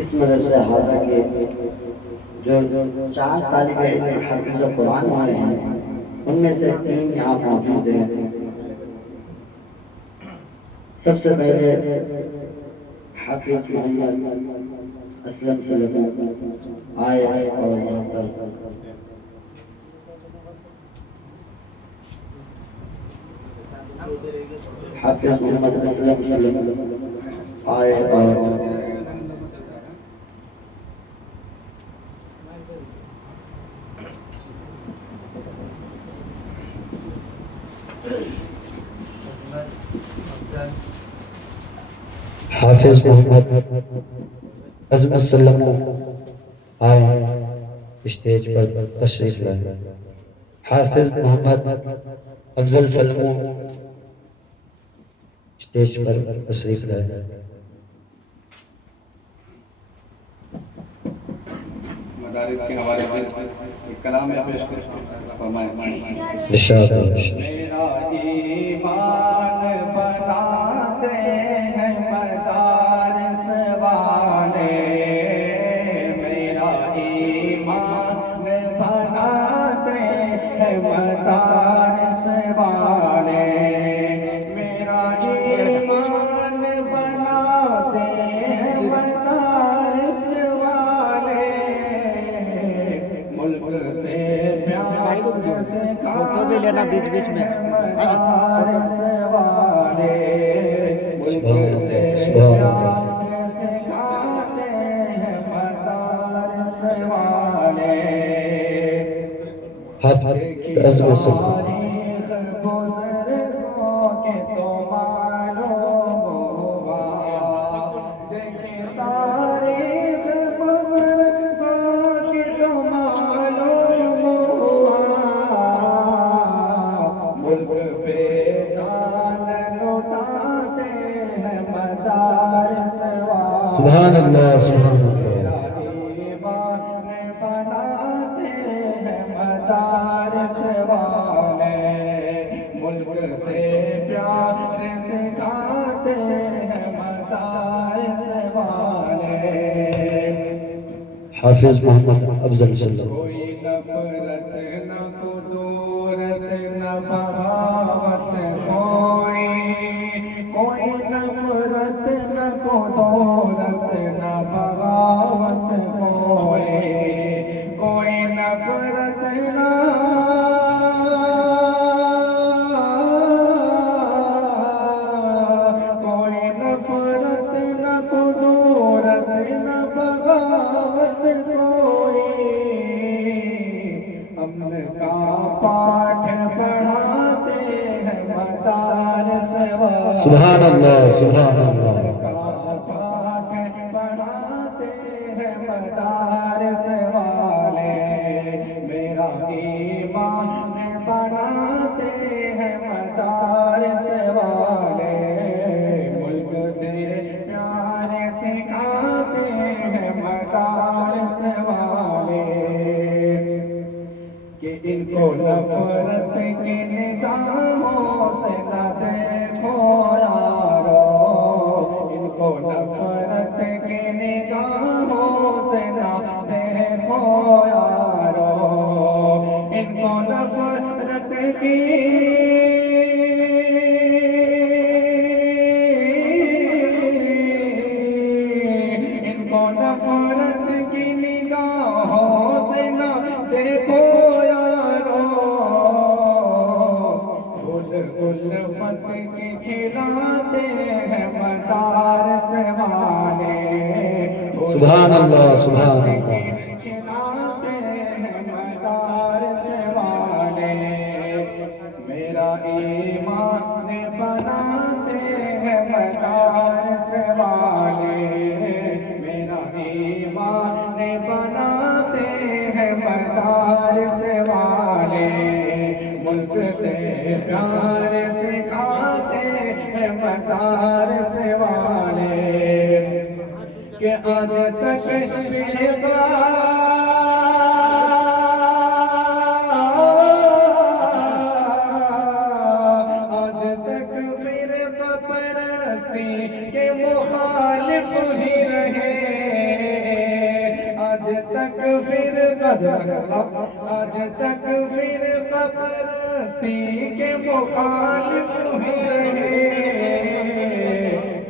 اس مدرسہ حاضہ کے جو 4 طالب علم حافظ قرآن ہوئے ہیں ان میں سے 3 یہاں موجود ہیں۔ سب سے پہلے حافظ محمد اسلم سلم آئے اور یہاں پر حافظ محمد اسلم سلم آئے اور حافظ محمد عظم السلم آئے اسٹیج پر تشریف لائے۔ حافظ محمد افضل سلمو اسٹیج پر تشریف لائے۔ مدارس کے حوالے سے ایک کلام یا پیش فرمائیں۔ ارشاد میرا ایمان بناتے ہیں مدارس والے، میرا ایمان بناتے ہیں مدارس والے، میرا ایمان بناتے ہیں مدارس والے، ملک سے پیار سے فوٹو بھی لینا بیچ بیچ میں۔ مدارس والے، ملک سے سبحان اللہ۔ پیار سے کھاتے ہیں مدارس والے۔ حافظ عظم السلم تاریخ بزرگوں کے تو معلوم ہوا، دیکھیں تاریخ بزرگوں کے تو معلوم ہوا، ملک پہ جان لوٹاتے ہیں مدارس والے۔ سبحان اللہ سبحان اللہ۔ بناتے ہیں مدارس والے، ملک سے پیار سکھاتے ہیں مدارس والے۔ حافظ محمد افضل سلم کوئی نفرت نہ قدورت نہ بغاوت، کوئی نفرت نہ قدورت نہ بغاوت، کوئی نفرت نہ کوئی نفرت نہ قدورت نہ بغاوت، کوئی امن کا پاٹھ پڑھاتے ہیں مدارس والے۔ سبحان اللہ سبحان اللہ۔ پاٹھ پڑھاتے ہیں مدارس والے، میرا ایمان بناتے ہیں مدارس والے، ملک سے پیار سکھاتے ہیں مدارس والے، کہ ان کو نفرت کی نگاہوں سے نہ دیکھو یارو، ان کو نفرت کی نگاہوں سے نہ دیکھو یارو، ان کو نفرت کی ان کو نفرت کی نگاہوں سے نہ دیکھو یارو، پھول الفت کی کھلاتے ہیں مدارس والے، سبحان اللہ سبحان اللہ۔ کھلاتے ہیں مدارس والے، میرا ایمان بناتے ہیں مدارس والے، میرا ایمان بناتے ہیں مدارس والے، ملک سے پیار سکھاتے ہیں مدارس والے، کہ آج تک آج تک فرقہ پرستی کے مخالف ہی رہے، تک آج تک فرقہ پرستی کے مخالف ہیں،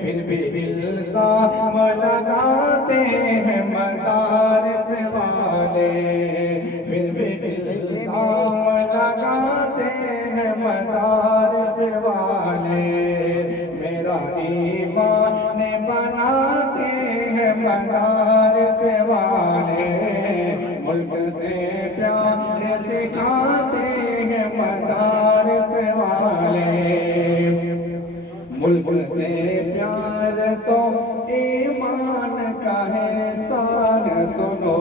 پھر بھی الزام لگاتے ہیں مدارس والے، پھر بھی الزام لگاتے ہیں مدارس والے، میرا ایمان بناتے ہیں مدارس والے، ملک سے پیار سکھاتے ہیں مدارس والے، ملک سے پیار تو ایمان کا ہے سان سنو،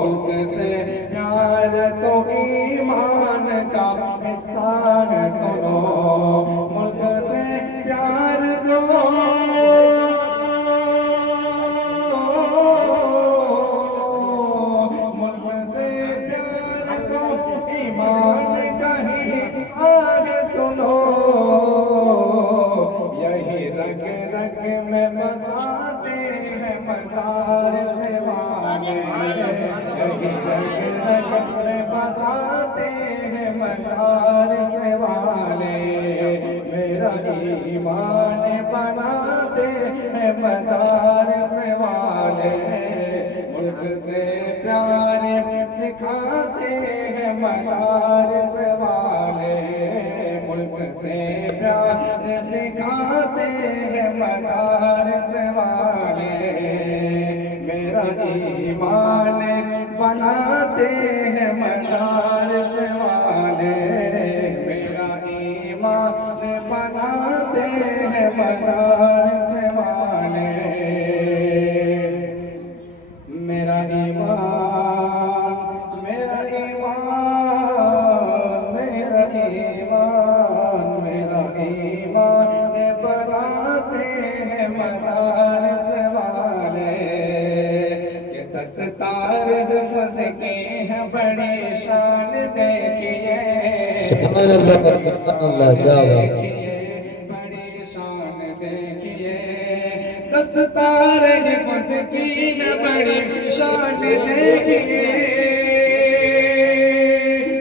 ملک سے پیار تو ایمان کا ہے سان سنو، ملک سے پیار دو میں بساتے ہیں مدارس والے، میں بساتے ہیں مدارس والے، میرا ایمان بناتے ہیں مدارس والے، ملک سے پیار سکھاتے ہیں مدارس والے، ملک سے پیار سکھاتے ہیں مدارس والے، میرا ایمان بناتے ہیں مدارس والے، میرا ایمان بناتے ہیں مدارس والے، میرا ایمان، میرا ایمان، میرا ایمان، میرا ایمان بناتے ہیں مدارس والے، کہ دستار حفظ کی ہے بڑی شان دیکھیے، سبحان اللہ سبحان اللہ، کیا بات ہے، بڑی شان دیکھیے، دستار حفظ کی ہے بڑی شان دیکھیے،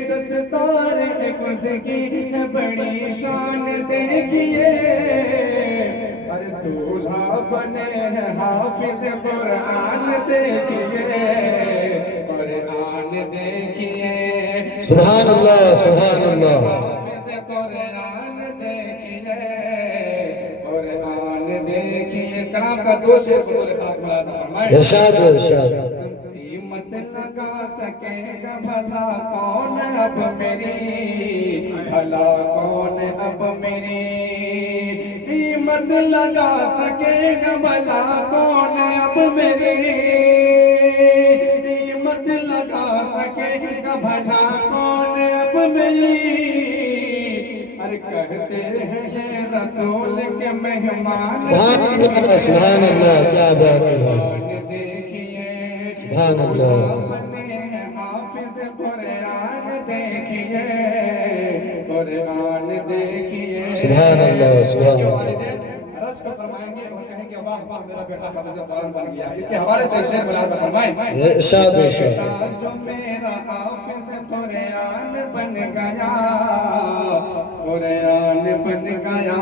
دستار حفظ کی ہے بڑی شان دیکھیے، ارے دولہا بنے ہیں حافظ قرآن دیکھیے، قرآن دیکھیے، سبحان اللہ سبحان اللہ، حافظ قرآن دیکھیے، قرآن دیکھیے، اس کلام کا دو شعر بطور خاص ملاحظہ فرمائیں، ارشاد و ارشاد، قیمت لگا سکے گا بھلا کون اب میری، بھلا کون اب میری، قیمت لگا سکے گا بھلا کون اب میری، قیمت لگا سکے گا بھلا کون اب میری، ارے کہتے ہیں رسول کے مہمان سبحان اللہ کیا بات ہے، دیکھیے، سبحان اللہ، بنے ہیں حافظ قرآن دیکھیے، قرآن دیکھیے، سبحان اللہ سبحان اللہ، والدین رس کو فرمائیں گے اور کہیں گے واہ واہ میرا بیٹا حافظ قرآن بن گیا، اس کے حوالے سے شعر ملاحظہ فرمائیں، ارشاد و ارشاد، جو میرا حافظ قرآن بن گیا، قرآن بن گیا،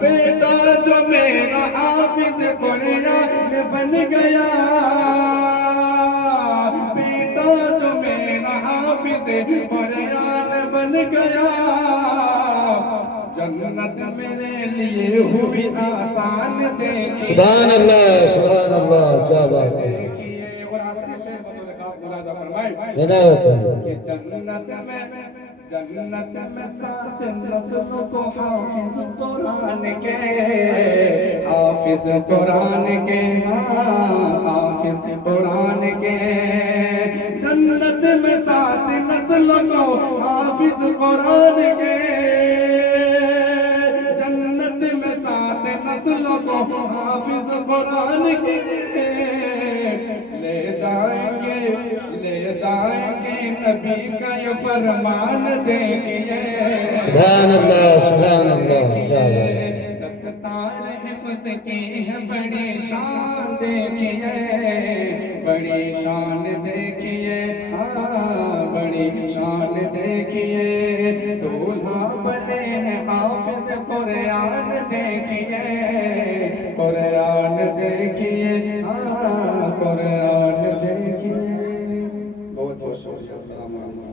بیٹا جو میرا حافظ قرآن بن گیا، بیٹا جو میرا حافظ قرآن بن گیا، جنت میرے لیے ہوئی آسان دیکھیے، سبحان اللہ کیا بات ہے، دیکھیے، اور آخری شعر بطور خاص ملاحظہ فرمائیں، عنایت ہے، کہ جنت میں سات نسلوں کو حافظ قرآن کے، حافظ قرآن کے، حافظ قرآن کے، جنت میں سات نسلوں کو حافظ قرآن کے، جنت میں سات نسلوں کو حافظ قرآن کے، لے جائیں گے نبی کا یہ فرمان دیکھیے، سبحان اللہ کیا بات ہے، دستار حفظ کی ہے بڑی شان دیکھیے بڑی شان دیکھیے بڑی شان دیکھیے دولہا بنے ہیں حافظ قرآن دیکھیے قرآن دیکھیے قرآن دیکھیے بہت بہت شکریہ السلام علیکم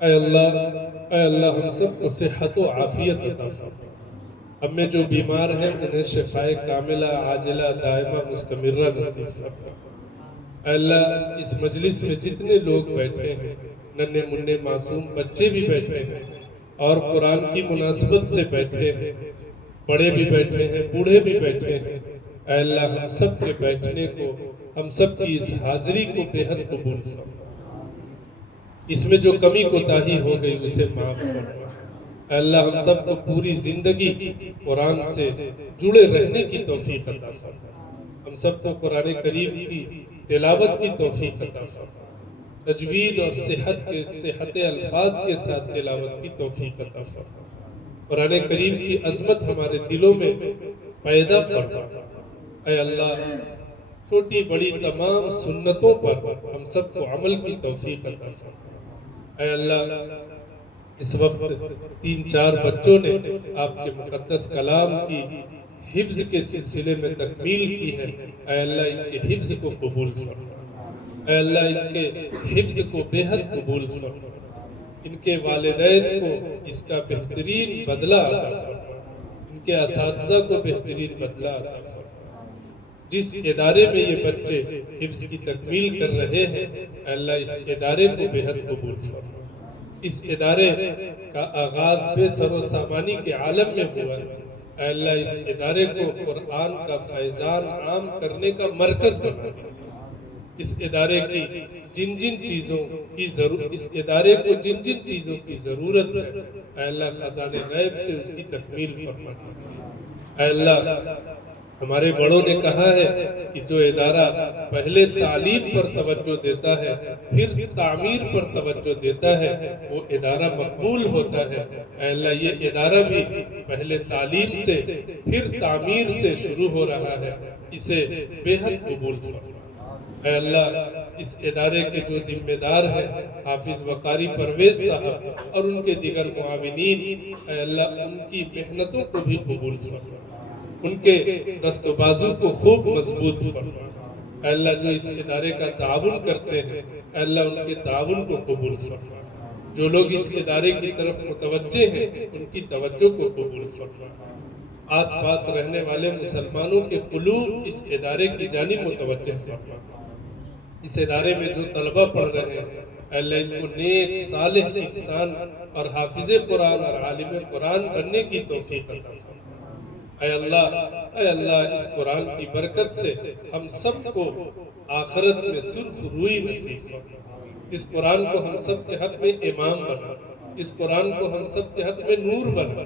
اے اللہ ہم سب کو صحت و عافیت عطا فرما. ہم میں جو بیمار ہیں انہیں شفائے کاملہ عاجلہ دائمہ مستمرہ نصیب فرما. اے اللہ اس مجلس میں جتنے لوگ بیٹھے ہیں، ننھے منھے معصوم بچے بھی بیٹھے ہیں اور قرآن کی مناسبت سے بیٹھے ہیں، بڑے بھی بیٹھے ہیں، بوڑھے بھی بیٹھے ہیں، اے اللہ ہم سب کے بیٹھنے کو، ہم سب کی اس حاضری کو بے حد قبول فرما. اس میں جو کمی کوتاہی ہو گئی اسے معاف فرما. اے اللہ ہم سب کو پوری زندگی قرآن سے جڑے رہنے کی توفیق عطا فرما. ہم سب کو قرآن کریم کی تلاوت کی توفیق عطا فرما. تجوید اور صحت الفاظ کے ساتھ تلاوت کی توفیق عطا فرما. قرآن کریم کی عظمت ہمارے دلوں میں پیدا فرما. اے اللہ چھوٹی بڑی تمام سنتوں پر ہم سب کو عمل کی توفیق عطا فرما. اے اللہ اس وقت 3-4 بچوں نے آپ کے مقدس کلام کی حفظ کے سلسلے میں تکمیل کی ہے. اے اللہ ان کے حفظ کو قبول فرما. اے اللہ ان کے حفظ کو بے حد قبول فرما. ان کے والدین کو اس کا بہترین بدلہ عطا فرما. ان کے اساتذہ کو بہترین بدلہ عطا فرما. جس ادارے میں یہ بچے حفظ کی تکمیل کر رہے ہیں، اے اللہ اس ادارے کو بے حد قبول فرما. اس ادارے کا آغاز بے سر و سامانی کے عالم میں ہوا ہے. اے اللہ اس ادارے کو قرآن کا فیضان عام کرنے کا مرکز بنا دے. اس ادارے کی جن جن چیزوں کی ضرورت ہے، اے اللہ خزانے غیب سے اس کی تکمیل فرما دیجیے. اے اللہ ہمارے بڑوں نے کہا ہے کہ جو ادارہ پہلے تعلیم پر توجہ دیتا ہے پھر تعمیر پر توجہ دیتا ہے وہ ادارہ مقبول ہوتا ہے. اے اللہ یہ ادارہ بھی پہلے تعلیم سے پھر تعمیر سے شروع ہو رہا ہے، اسے بے حد قبول فرما. اے اللہ اس ادارے کے جو ذمہ دار ہیں حافظ وقاری پرویز صاحب اور ان کے دیگر معاونین، اے اللہ ان کی محنتوں کو بھی قبول فرما. ان کے دست و بازو کو خوب مضبوط فرما. اے اللہ جو اس ادارے کا تعاون کرتے ہیں، اے اللہ ان کے تعاون کو قبول فرما. جو لوگ اس ادارے کی طرف متوجہ ہیں ان کی توجہ کو قبول فرما. آس پاس رہنے والے مسلمانوں کے قلوب اس ادارے کی جانب متوجہ فرما. اس ادارے میں جو طلبہ پڑھ رہے ہیں، اے اللہ ان کو نیک صالح انسان اور حافظ قرآن اور عالم قرآن بننے کی توفیق عطا فرما. اے اللہ اس قرآن کی برکت سے ہم سب کو آخرت میں سرخ روئی نصیب فرما. اس قرآن کو ہم سب کے حق میں امام بنا. اس قرآن کو ہم سب کے حق میں نور بنا.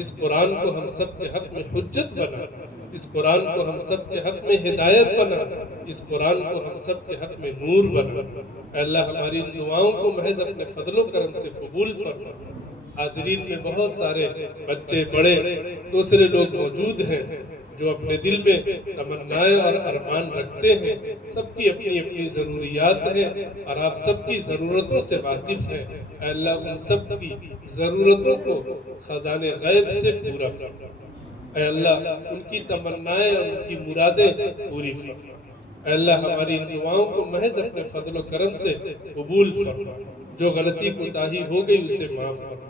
اس قرآن کو ہم سب کے حق میں حجت بنا. اس قرآن کو ہم سب کے حق میں ہدایت بنا. اس قرآن کو ہم سب کے حق میں نور بنا. اے اللہ ہماری ان دعاؤں کو محض اپنے فضل و کرم سے قبول فرما. حاضرین میں بہت سارے بچے بڑے دوسرے لوگ موجود ہیں جو اپنے دل میں تمنائیں اور ارمان رکھتے ہیں. سب کی اپنی اپنی ضروریات ہیں اور آپ سب کی ضرورتوں سے واقف ہیں. اے اللہ ان سب کی ضرورتوں کو خزانے غیب سے پورا فرما. اے اللہ ان کی تمنائیں اور ان کی مرادیں پوری فرما. اے اللہ ہماری ان دعاؤں کو محض اپنے فضل و کرم سے قبول فرما. جو غلطی کوتاہی ہو گئی اسے معاف فرما.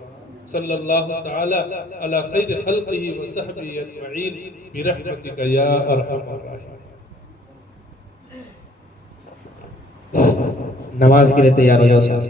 صلی اللہ تعالی علی خیر خلقہ وصحبہ اجمعین برحمتک یا ارحم الراحمین. نماز کے لیے تیار ہو جاؤ صاحب.